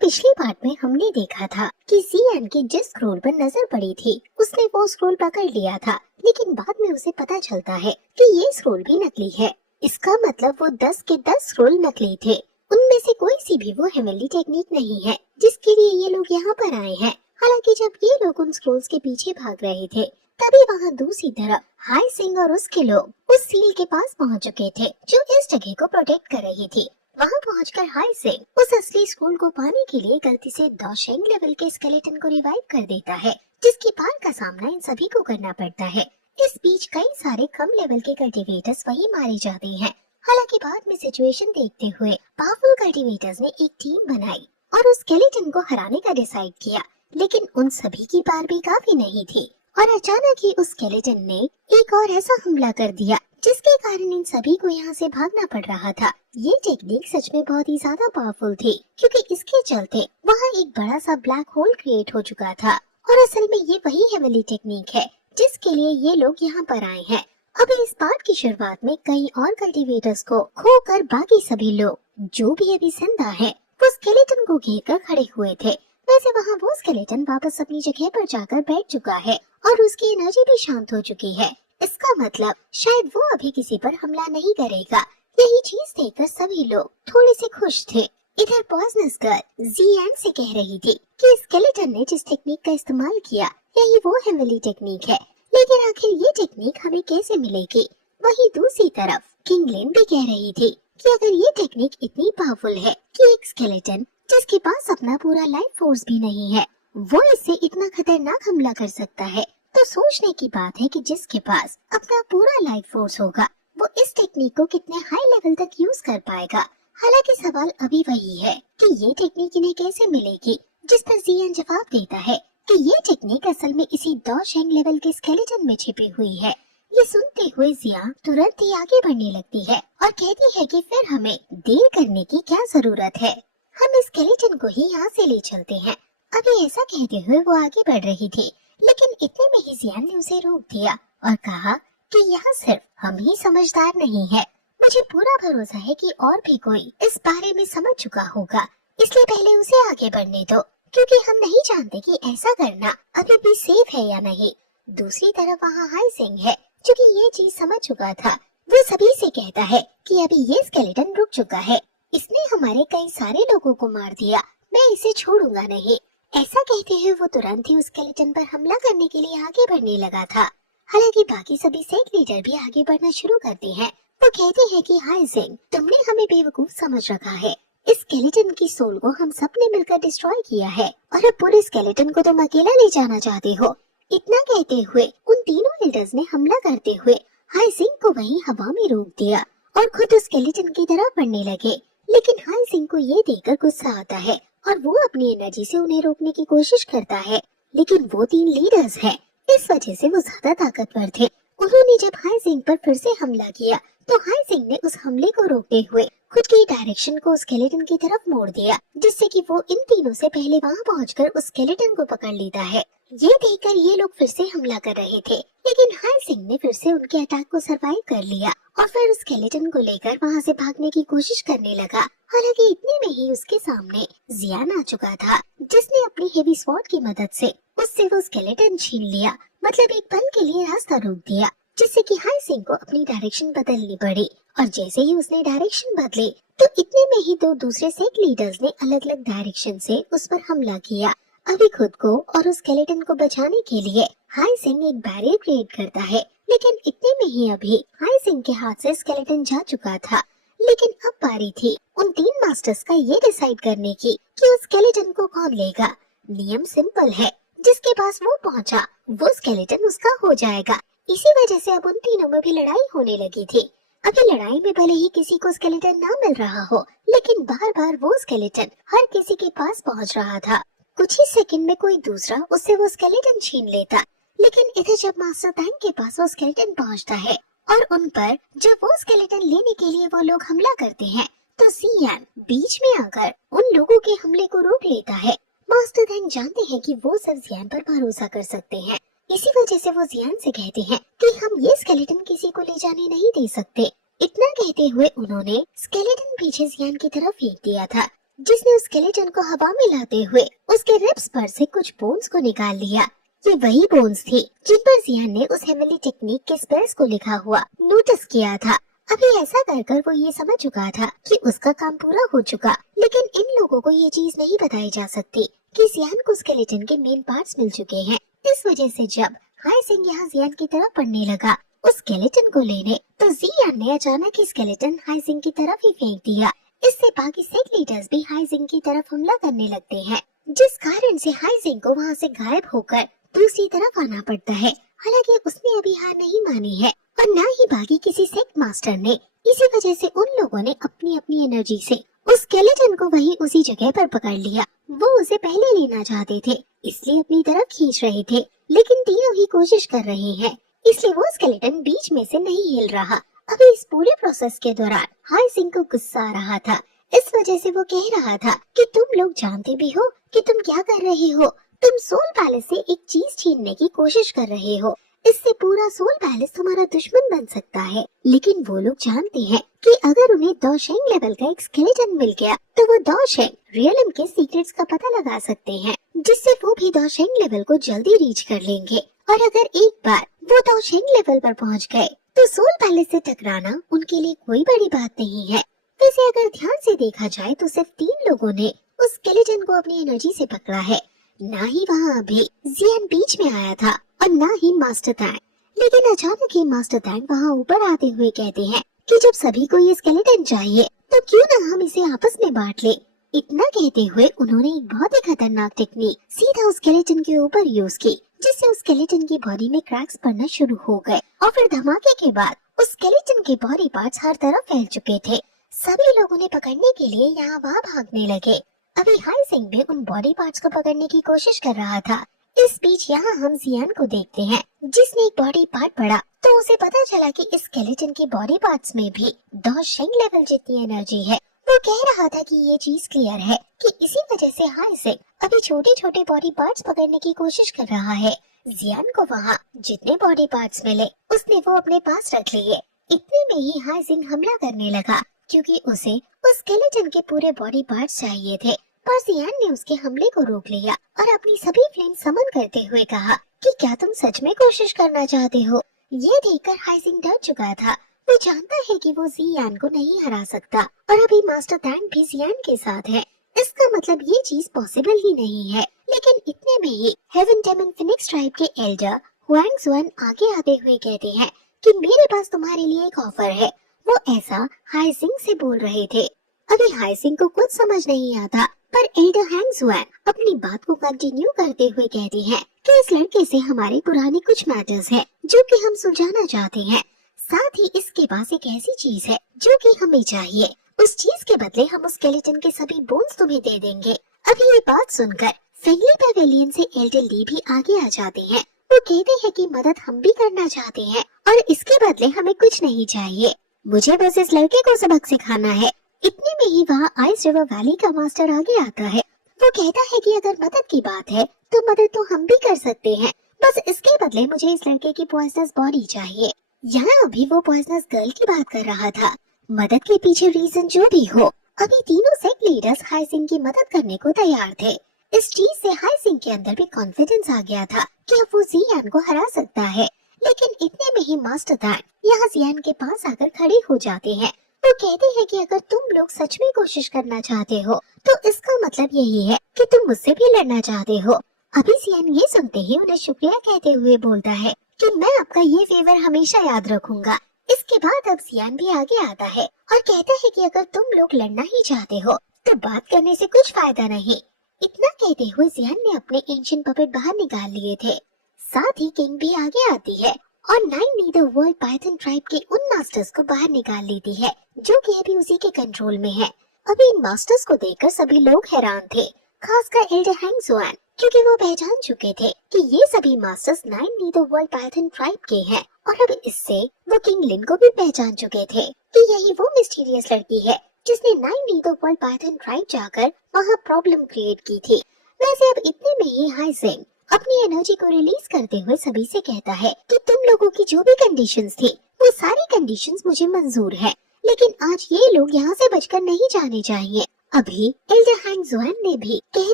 पिछली पार्ट में हमने देखा था कि जियान की जिस स्क्रोल पर नजर पड़ी थी उसने वो स्क्रोल पकड़ लिया था, लेकिन बाद में उसे पता चलता है कि ये स्क्रोल भी नकली है। इसका मतलब वो 10 के 10 स्क्रोल नकली थे। उनमें से कोई सी भी वो हेवनली टेक्निक नहीं है जिसके लिए ये लोग यहाँ पर आए हैं। हालांकि जब ये लोग उन स्क्रोल्स के पीछे भाग रहे थे तभी वहाँ दूसरी तरफ हाई सिंह और उसके लोग उस सील के पास पहुँच चुके थे जो इस जगह को प्रोटेक्ट कर रही थी। वहाँ पहुंचकर हाई सिंह उस असली स्कूल को पाने के लिए गलती से डॉशेंग लेवल के स्केलेटन को रिवाइव कर देता है, जिसकी पार का सामना इन सभी को करना पड़ता है। इस बीच कई सारे कम लेवल के कल्टीवेटर्स वही मारे जाते हैं। हालांकि बाद में सिचुएशन देखते हुए पावरफुल कल्टीवेटर्स ने एक टीम बनाई और उस स्केलेटन को हराने का डिसाइड किया, लेकिन उन सभी की पार भी काफी नहीं थी और अचानक ही उस स्केलेटन ने एक और ऐसा हमला कर दिया जिसके कारण इन सभी को यहाँ से भागना पड़ रहा था। ये टेक्निक सच में बहुत ही ज्यादा पावरफुल थी क्योंकि इसके चलते वहाँ एक बड़ा सा ब्लैक होल क्रिएट हो चुका था और असल में ये वही हेवनली टेक्निक है जिसके लिए ये लोग यहाँ पर आए हैं। अभी इस पार्ट की शुरुआत में कई और कल्टीवेटर्स को खोकर बाकी सभी लोग जो भी अभी जिंदा है वो स्केलेटन को घेर कर खड़े हुए थे। वैसे वहाँ वो स्केलेटन वापस अपनी जगह पर जाकर बैठ चुका है और उसकी एनर्जी भी शांत हो चुकी है। इसका मतलब शायद वो अभी किसी पर हमला नहीं करेगा। यही चीज देखकर सभी लोग थोड़े से खुश थे। इधर पॉइजनस गर्ल जियान से कह रही थी कि स्केलेटन ने जिस टेक्निक का इस्तेमाल किया यही वो हेवनली टेक्निक है, लेकिन आखिर ये टेक्निक हमें कैसे मिलेगी। वहीं दूसरी तरफ किंगलिन भी कह रही थी कि अगर ये टेक्निक इतनी पावरफुल है कि एक स्केलेटन जिसके पास अपना पूरा लाइफ फोर्स भी नहीं है वो इससे इतना खतरनाक हमला कर सकता है, तो सोचने की बात है कि जिसके पास अपना पूरा लाइफ फोर्स होगा वो इस टेक्निक को कितने हाई लेवल तक यूज कर पाएगा। हालांकि सवाल अभी वही है कि ये टेक्निक इन्हें कैसे मिलेगी, जिस पर जियान जवाब देता है कि ये टेक्निक असल में इसी डॉशेंग लेवल के स्केलेटन में छिपी हुई है। ये सुनते हुए जियान तुरंत ही आगे बढ़ने लगती है और कहती है कि फिर हमें देर करने की क्या जरूरत है, हम इस स्केलेटन को ही यहाँ से ले चलते हैं। अभी ऐसा कहते हुए वो आगे बढ़ रही थी, लेकिन इतने में ही जियान ने उसे रोक दिया और कहा कि यहाँ सिर्फ हम ही समझदार नहीं है, मुझे पूरा भरोसा है कि और भी कोई इस बारे में समझ चुका होगा, इसलिए पहले उसे आगे बढ़ने दो क्योंकि हम नहीं जानते कि ऐसा करना अभी भी सेफ है या नहीं। दूसरी तरफ वहाँ हाई सिंह है जो कि ये चीज समझ चुका था। वो सभी से कहता है कि अभी ये स्केलेटन रुक चुका है, इसने हमारे कई सारे लोगों को मार दिया, मैं इसे छोड़ूंगा नहीं। ऐसा कहते हुए वो तुरंत ही उस स्केलेटन पर हमला करने के लिए आगे बढ़ने लगा था। हालांकि बाकी सभी सेक्ट लीडर भी आगे बढ़ना शुरू करते हैं। वो कहते हैं कि हाय सिंह, तुमने हमें बेवकूफ समझ रखा है, इस स्केलेटन की सोल को हम सब ने मिलकर डिस्ट्रॉय किया है और अब पूरे स्केलेटन को तुम अकेला ले जाना चाहते हो। इतना कहते हुए उन तीनों लीडर्स ने हमला करते हुए हाय सिंह को वहीं हवा में रोक दिया और खुद उस स्केलेटन की तरफ बढ़ने लगे। लेकिन हाय सिंह को ये देखकर गुस्सा आता है और वो अपनी एनर्जी से उन्हें रोकने की कोशिश करता है, लेकिन वो तीन लीडर्स हैं, इस वजह से वो ज्यादा ताकतवर थे। उन्होंने जब हाई सिंह पर फिर से हमला किया तो हाई सिंह ने उस हमले को रोकते हुए खुद की डायरेक्शन को स्केलेटन की तरफ मोड़ दिया, जिससे कि वो इन तीनों से पहले वहां पहुंचकर उस स्केलेटन को पकड़ लेता है। ये देखकर ये लोग फिर से हमला कर रहे थे, लेकिन हाई सिंह ने फिर से उनके अटैक को सरवाइव कर लिया और फिर उस स्केलेटन को लेकर वहां से भागने की कोशिश करने लगा। हालांकि इतने में ही उसके सामने जियान आ चुका था, जिसने अपनी हेवी स्वॉर्ड की मदद से उससे वो स्केलेटन छीन लिया, मतलब एक पल के लिए रास्ता रोक दिया, जिससे कि हाई सिंह को अपनी डायरेक्शन बदलनी पड़ी। और जैसे ही उसने डायरेक्शन बदली तो इतने में ही दो दूसरे सेक्ट लीडर्स ने अलग अलग डायरेक्शन से उस पर हमला किया। अभी खुद को और उस स्केलेटन को बचाने के लिए हाई सिंह एक बैरियर क्रिएट करता है, लेकिन इतने में ही अभी हाई सिंह के हाथ से स्केलेटन जा चुका था। लेकिन अब बारी थी उन तीन मास्टर्स का ये डिसाइड करने की कि उस स्केलेटन को कौन लेगा। नियम सिंपल है, जिसके पास वो पहुंचा वो स्केलेटन उसका हो जाएगा। इसी वजह से अब उन तीनों में भी लड़ाई होने लगी थी। अभी लड़ाई में भले ही किसी को स्केलेटन ना मिल रहा हो, लेकिन बार बार वो स्केलेटन हर किसी के पास पहुंच रहा था। कुछ ही सेकंड में कोई दूसरा उससे वो स्केलेटन छीन लेता। लेकिन इधर जब मास्टर टैंक के पास वो स्केलेटन पहुंचता है और उन पर जब वो स्केलेटन लेने के लिए वो लोग हमला करते हैं, तो जियान बीच में आकर उन लोगों के हमले को रोक लेता है। मास्टर टैंक जानते हैं कि वो सब जियान पर भरोसा कर सकते हैं, इसी वजह से वो जियान से कहते हैं कि हम ये स्केलेटन किसी को ले जाने नहीं दे सकते। इतना कहते हुए उन्होंने स्केलेटन पीछे जियान की तरफ फेंक दिया था, जिसने उस स्केलेटन को हवा में लाते हुए उसके रिब्स पर से कुछ बोन्स को निकाल लिया। ये वही बोन्स थी जिन पर जियान ने उस हेवनली टेक्निक के स्पेल्स को लिखा हुआ नोटिस किया था। अभी ऐसा कर कर वो ये समझ चुका था कि उसका काम पूरा हो चुका, लेकिन इन लोगों को ये चीज नहीं बताई जा सकती कि जियान को स्केलेटन के मेन पार्ट्स मिल चुके हैं। इस वजह से जब हाई सिंह यहाँ जियान की तरफ बढ़ने लगा उस स्केलेटन को लेने, तो जियान ने अचानक ही स्केलेटन हाई सिंह की तरफ ही फेंक दिया। इससे बाकी सेक्ट लीडर्स भी हाई सिंह की तरफ हमला करने लगते हैं, जिस कारण से हाई सिंह को वहाँ से गायब होकर दूसरी तरफ आना पड़ता है। हालांकि उसने अभी हार नहीं मानी है और न ही बाकी किसी सेक्ट मास्टर ने। इसी वजह से उन लोगों ने अपनी अपनी एनर्जी से उस स्केलेटन को वहीं उसी जगह पर पकड़ लिया। वो उसे पहले लेना चाहते थे, इसलिए अपनी तरफ खींच रहे थे, लेकिन तीनों ही कोशिश कर रहे हैं, इसलिए वो स्केलेटन बीच में से नहीं हिल रहा। अभी इस पूरे प्रोसेस के दौरान हाई सिंह को गुस्सा आ रहा था। इस वजह से वो कह रहा था कि तुम लोग जानते भी हो कि तुम क्या कर रहे हो। तुम सोल पैलेस से एक चीज छीनने की कोशिश कर रहे हो, इससे पूरा सोल पैलेस तुम्हारा दुश्मन बन सकता है। लेकिन वो लोग जानते हैं कि अगर उन्हें दौशेंग लेवल का एक स्केलेटन मिल गया तो वो दौशेंग रियलम के सीक्रेट्स का पता लगा सकते हैं, जिससे वो भी दौशेंग लेवल को जल्दी रीच कर लेंगे। और अगर एक बार वो दौशेंग लेवल पर पहुंच गए तो सोल पैलेस से टकराना उनके लिए कोई बड़ी बात नहीं है। वैसे अगर ध्यान से देखा जाए तो सिर्फ 3 लोगों ने उस स्केलेटन को अपनी एनर्जी से पकड़ा है। ना ही वहाँ अभी जियान बीच में आया था और ना ही मास्टर टैंग। लेकिन अचानक ही मास्टर टैंग वहाँ ऊपर आते हुए कहते हैं कि जब सभी को ये स्केलेटन चाहिए तो क्यों ना हम इसे आपस में बांट ले। इतना कहते हुए उन्होंने एक बहुत ही खतरनाक टेक्निक सीधा उस स्केलेटन के ऊपर यूज की, जिससे उस स्केलेटन की बॉडी में क्रैक्स पड़ना शुरू हो गए। और फिर धमाके के बाद उस स्केलेटन के बॉडी पार्ट्स हर तरफ फैल चुके थे। सभी लोगों ने पकड़ने के लिए यहाँ वहाँ भागने लगे। अभी हाई सिंह भी उन बॉडी पार्ट्स को पकड़ने की कोशिश कर रहा था। इस बीच यहाँ हम जियान को देखते हैं, जिसने एक बॉडी पार्ट पड़ा तो उसे पता चला कि इस स्केलेटन की बॉडी पार्ट्स में भी दौशेंग लेवल जितनी एनर्जी है। वो कह रहा था कि ये चीज क्लियर है कि इसी वजह से हाई सिंह अभी छोटे छोटे बॉडी पार्ट्स पकड़ने की कोशिश कर रहा है। जियान को वहाँ जितने बॉडी पार्ट्स मिले उसने वो अपने पास रख लिए। इतने में ही हाई सिंह हमला करने लगा, क्योंकि उसे उस स्केलेटन के पूरे बॉडी पार्ट्स चाहिए थे। पर जियान ने उसके हमले को रोक लिया और अपनी सभी फ्लेम समन करते हुए कहा कि क्या तुम सच में कोशिश करना चाहते हो। ये देखकर हाई सिंह डर चुका था। वो जानता है कि वो जियान को नहीं हरा सकता और अभी मास्टर टैंग भी जियान के साथ है। इसका मतलब ये चीज पॉसिबल ही नहीं है। लेकिन इतने में ही हेवन डेमन फिनिक्स ट्राइब के एल्डर हुआंग जुआन आगे आते हुए कहते हैं कि मेरे पास तुम्हारे लिए एक ऑफर है। वो ऐसा हाई सिंह से बोल रहे थे। अभी हाई सिंह को कुछ समझ नहीं आता, पर एल्डर हैंग जुआन अपनी बात को कंटिन्यू करते हुए कहते हैं कि इस लड़के से हमारे पुराने कुछ मैटर्स हैं जो कि हम सुलझाना चाहते हैं। साथ ही इसके पास एक ऐसी चीज है जो कि हमें चाहिए। उस चीज के बदले हम उस स्केलेटन के सभी बोन्स तुम्हें दे देंगे। अभी ये बात सुनकर फेंगली पैवेलियन से एल्डर ली भी आगे आ जाते हैं। वो कहते हैं कि मदद हम भी करना चाहते हैं और इसके बदले हमें कुछ नहीं चाहिए। मुझे बस इस लड़के को सबक सिखाना है। इतने में ही वहाँ आइस रिवर वैली का मास्टर आगे आता है। वो कहता है कि अगर मदद की बात है तो मदद तो हम भी कर सकते हैं, बस इसके बदले मुझे इस लड़के की पॉइजनस बॉडी चाहिए। यहाँ अभी वो पॉइजनस गर्ल की बात कर रहा था। मदद के पीछे रीजन जो भी हो, अभी तीनों सेक्ट लीडर्स हाई सिंह की मदद करने को तैयार थे। इस चीज से हाई सिंह के अंदर भी कॉन्फिडेंस आ गया था कि अब वो जियान को हरा सकता है। लेकिन इतने में ही मास्टर टैंग यहाँ जियान के पास आकर खड़े हो जाते हैं। वो कहते हैं कि अगर तुम लोग सच में कोशिश करना चाहते हो तो इसका मतलब यही है कि तुम मुझसे भी लड़ना चाहते हो। अभी जियान ये सुनते ही उन्हें शुक्रिया कहते हुए बोलता है कि मैं आपका ये फेवर हमेशा याद रखूंगा। इसके बाद अब जियान भी आगे आता है और कहता है कि अगर तुम लोग लड़ना ही चाहते हो तो बात करने से कुछ फायदा नहीं। इतना कहते हुए जियान ने अपने एंशिएंट पपेट बाहर निकाल लिए थे। साथ ही किंग भी आगे आती है और 9 नीदर वर्ल्ड पाइथन ट्राइब के उन मास्टर्स को बाहर निकाल लेती है जो कि अभी उसी के कंट्रोल में है। अभी इन मास्टर्स को देखकर सभी लोग हैरान थे, खासकर एल्डर हैंग जुआन, क्योंकि वो पहचान चुके थे कि ये सभी masters 9 neither world Python tribe के हैं। और अब इससे वो किंग लिन को भी पहचान चुके थे कि यही वो मिस्टीरियस लड़की है जिसने 9 नीदर वर्ल्ड पाइथन ट्राइब जाकर वहाँ प्रॉब्लम क्रिएट की थी। वैसे अब इतने में ही हाई सिंह अपनी एनर्जी को रिलीज करते हुए सभी से कहता है कि तुम लोगों की जो भी कंडीशंस थी वो सारी कंडीशंस मुझे मंजूर है, लेकिन आज ये लोग यहाँ से बचकर नहीं जाने चाहिए अभी एल्डर हैंग जुआन ने भी कह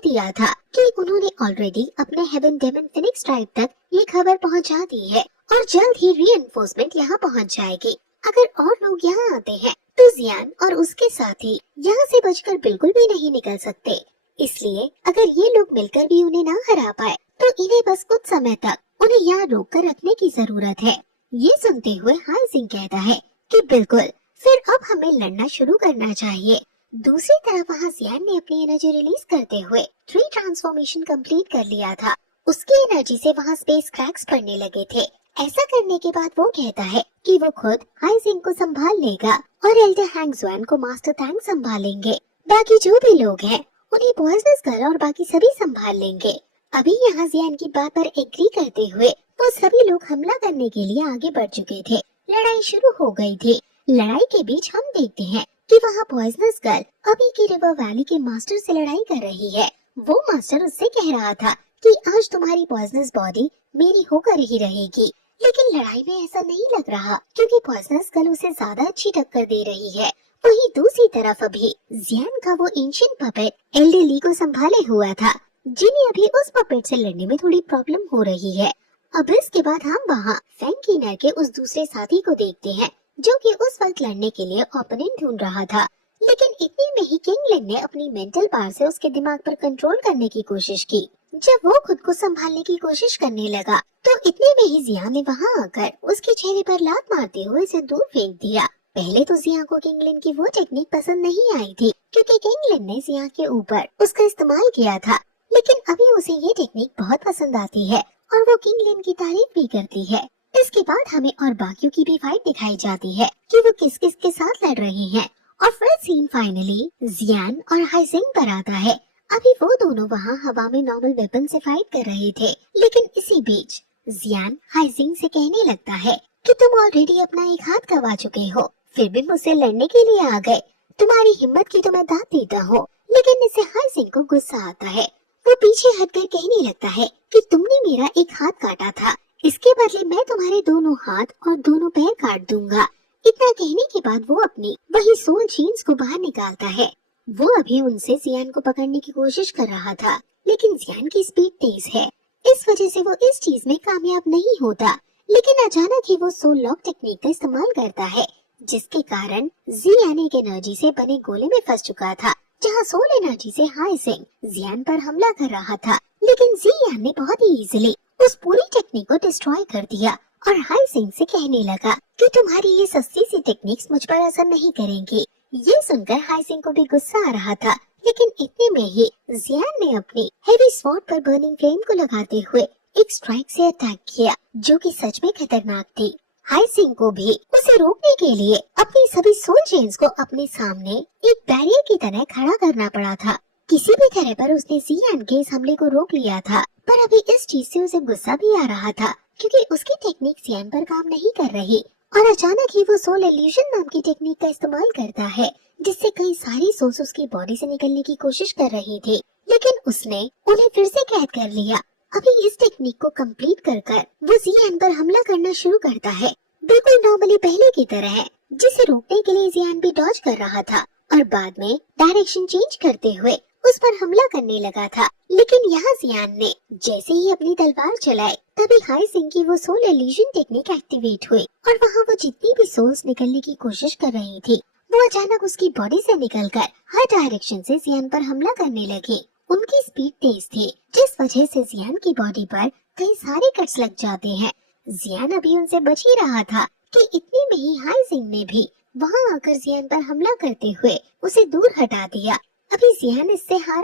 दिया था कि उन्होंने ऑलरेडी अपने हेवन डेमन फिनिक्स ट्राइब तक ये खबर पहुंचा दी है और जल्द ही रीइंफोर्समेंट यहाँ पहुंच जाएगी। अगर और लोग यहाँ आते हैं तो जियान और उसके साथी यहाँ से बचकर बिल्कुल भी नहीं निकल सकते। इसलिए अगर ये लोग मिलकर भी उन्हें ना हरा पाए तो इन्हें बस कुछ समय तक उन्हें यहाँ रोक कर रखने की जरूरत है। ये सुनते हुए हाई जिंग कहता है कि बिल्कुल, फिर अब हमें लड़ना शुरू करना चाहिए। दूसरी तरफ वहाँ जियान ने अपनी एनर्जी रिलीज करते हुए 3 ट्रांसफॉर्मेशन कंप्लीट कर लिया था। उसकी एनर्जी से वहाँ स्पेस क्रैक्स पड़ने लगे थे। ऐसा करने के बाद वो कहता है कि वो खुद हाई जिंग को संभाल लेगा और एल्डर हैंग जुआन को मास्टर टैंक संभालेंगे। बाकी जो भी लोग हैं उन्हें पॉइजनस गर्ल और बाकी सभी संभाल लेंगे। अभी यहाँ जियान की बात पर एग्री करते हुए वो सभी लोग हमला करने के लिए आगे बढ़ चुके थे। लड़ाई शुरू हो गई थी। लड़ाई के बीच हम देखते हैं कि वहाँ पॉइजनस गर्ल अभी की रिवर वैली के मास्टर से लड़ाई कर रही है। वो मास्टर उससे कह रहा था कि आज तुम्हारी पॉइजनस बॉडी मेरी होकर ही रहेगी, लेकिन लड़ाई में ऐसा नहीं लग रहा क्योंकि पॉइजनस गर्ल उसे ज्यादा अच्छी टक्कर दे रही है। वहीं दूसरी तरफ अभी जियान का वो एंशिएंट पपेट एल्डर ली को संभाले हुआ था, जिन्हें अभी उस पपेट से लड़ने में थोड़ी प्रॉब्लम हो रही है। अब इसके बाद हम वहाँ फैंकीनर के उस दूसरे साथी को देखते हैं जो कि उस वक्त लड़ने के लिए ओपोनेंट ढूंढ रहा था, लेकिन इतने में ही किंगलिन ने अपनी मेंटल पावर से उसके दिमाग पर कंट्रोल करने की कोशिश की। जब वो खुद को संभालने की कोशिश करने लगा तो इतने में ही जियान ने वहाँ आकर उसके चेहरे पर लात मारते हुए इसे दूर फेंक दिया। पहले तो जिया को किंगलिन की वो टेक्निक पसंद नहीं आई थी क्योंकि किंगलिन ने जिया के ऊपर उसका इस्तेमाल किया था, लेकिन अभी उसे ये टेक्निक बहुत पसंद आती है और वो किंगलिन की तारीफ भी करती है। इसके बाद हमें और बाकियों की भी फाइट दिखाई जाती है कि वो किस किस के साथ लड़ रहे हैं और फिर सीन फाइनली जियान और हाई जिंग पर आता है। अभी वो दोनों वहाँ हवा में नॉर्मल वेपन से फाइट कर रहे थे, लेकिन इसी बीच जियान हाई जिंग से कहने लगता है कि तुम ऑलरेडी अपना एक हाथ गवा चुके हो, फिर भी मुझसे लड़ने के लिए आ गए। तुम्हारी हिम्मत की तो मैं दाद देता हूँ, लेकिन इससे हाई जिंग को गुस्सा आता है। वो पीछे हटकर कहने लगता है कि तुमने मेरा एक हाथ काटा था, इसके बदले मैं तुम्हारे दोनों हाथ और दोनों पैर काट दूंगा। इतना कहने के बाद वो अपनी वही सोल चेन्स को बाहर निकालता है। वो अभी उनसे जियान को पकड़ने की कोशिश कर रहा था, लेकिन जियान की स्पीड तेज है, इस वजह से वो इस चीज में कामयाब नहीं होता। लेकिन अचानक ही वो सोल लॉक टेक्निक का इस्तेमाल करता है, जिसके कारण जियान एक एनर्जी से बने गोले में फंस चुका था, जहाँ सोल एनर्जी से हाई जिंग जियान पर हमला कर रहा था। लेकिन जियान ने बहुत ही इजीली उस पूरी टेक्निक को डिस्ट्रॉय कर दिया और हाई जिंग से कहने लगा कि तुम्हारी ये सस्ती सी टेक्निक्स मुझ पर असर नहीं करेंगी। ये सुनकर हाई जिंग को भी गुस्सा आ रहा था, लेकिन इतने में ही जियान ने अपनी हेवी स्वॉर्ड पर बर्निंग फ्लेम को लगाते हुए एक स्ट्राइक से अटैक किया, जो कि सच में खतरनाक थी। हाई जिंग को भी उसे रोकने के लिए अपनी सभी सोल चेन्स को अपने सामने एक बैरियर की तरह खड़ा करना पड़ा था। किसी भी तरह पर उसने जियान के इस हमले को रोक लिया था, पर अभी इस चीज से उसे गुस्सा भी आ रहा था क्योंकि उसकी टेक्निक जियान पर काम नहीं कर रही और अचानक ही वो सोल इल्यूजन नाम की टेक्निक का इस्तेमाल करता है, जिससे कई सारी सोल्स उसकी बॉडी से निकलने की कोशिश कर रही थी, लेकिन उसने उन्हें फिर से कैद कर लिया। अभी इस टेक्निक को कंप्लीट कर वो जियान पर हमला करना शुरू करता है, बिल्कुल नॉर्मली पहले की तरह, जिसे रोकने के लिए जियान भी डॉज कर रहा था और बाद में डायरेक्शन चेंज करते हुए उस पर हमला करने लगा था। लेकिन यहाँ जियान ने जैसे ही अपनी तलवार चलाई, तभी हाई जिंग की वो सोल इल्यूजन टेक्निक एक्टिवेट हुई और वहाँ वो जितनी भी सोल्स निकलने की कोशिश कर रही थी, वो अचानक उसकी बॉडी से निकलकर हर डायरेक्शन से जियान पर हमला करने लगी। उनकी स्पीड तेज थी, जिस वजह से जियान की बॉडी पर कई सारे कट्स लग जाते हैं। जियान अभी उनसे बच ही रहा था कि इतने में ही हाई जिंग ने भी वहाँ आकर जियान पर हमला करते हुए उसे दूर हटा दिया। अभी जियान इससे हार